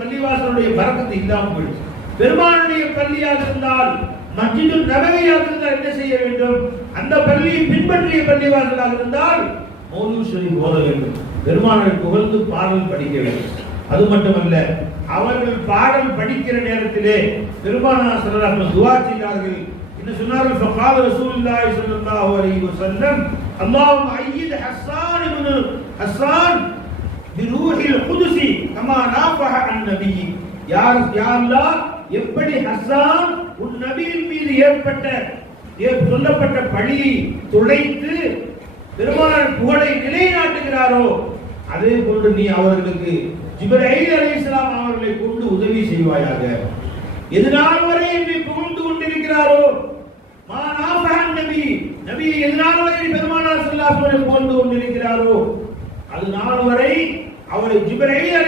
பள்ளிவாசலுடைய பரக்கத்து இல்லாமல் போயிடுச்சு. பெருமானுடைய பள்ளியாக இருந்தால், மஸ்ஜிது நபவியாக இருந்தால் என்ன செய்ய வேண்டும்? அந்த பள்ளியை பின்பற்றிய பள்ளிவாசலாக இருந்தால் மௌலூத் ஷரீஃப் ஓத வேண்டும், பெருமானை புகழ்ந்து பாடல் படிக்க வேண்டும். அது மட்டுமல்ல, அவர்கள் பாடல் படிக்கிற நேரத்திலே பெருமானார் ஸல்லல்லாஹு அலைஹி வஸல்லம் துஆ செய்தார்கள். என்ன சொன்னார்கள்? ஃபகால ரசூலுல்லாஹி ஸல்லல்லாஹு அலைஹி வஸல்லம் அல்லாஹும்ம அய்யித் ஹஸ்ஸான் இப்னு ஹஸ்ஸான் பிரூஹில் குதுஸி கமா நாஃபஹ அன் நபி. யா அல்லாஹ், எப்படி ஹஸ்ஸான் உன் நபியின் மீது சொல்லப்பட்ட பழியை துளைத்து பெருமானார் புகழை நிலைநாட்டுகிறாரோ, அதே போன்று நீ அவர்களுக்கு ஜிப்ரீல் அலைஹிஸ்ஸலாம் அவர்களை கொண்டு உதவி செய்வாயாக. எதனால் வரை என்னை புகழ்ந்து கொண்டிருக்கிறாரோ, மா நாஃபஹ நபி, நபி எதனால் வரை பெருமானார் ஸல்லல்லாஹு அலைஹி வஸல்லம் புகழ்ந்து கொண்டிருக்கிறாரோ, அது நாள் வரை அவரை ஜிப்ரீல்